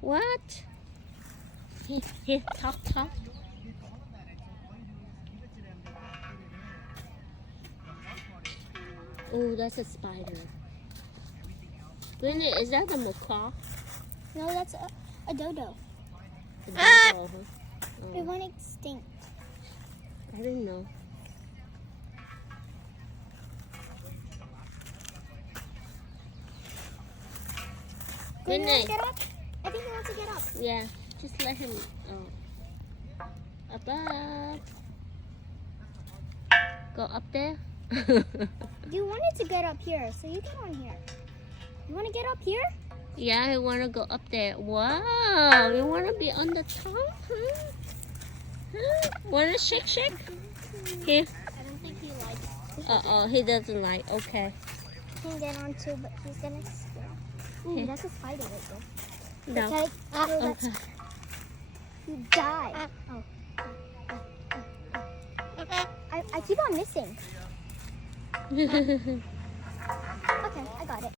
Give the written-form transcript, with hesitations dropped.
What? Here, talk. Oh, that's a spider. Greeny, is that a macaw? No, that's a dodo. A dodo, huh? It went extinct. I didn't know. Greeny, Greeny. get up? I think he wants to get up. Yeah, just let him. Above. Go up there. You wanted to get up here, so you get on here. You want to get up here? Yeah, I want to go up there. Wow, you want to be on the top, huh? Want to shake? Here. I don't think he likes it. He doesn't like. Okay. He can get on too, but he's gonna scare. Ooh, that's a spider right there. No. Okay. Oh, that's... Okay. You die. Oh. I keep on missing. Okay, I got it.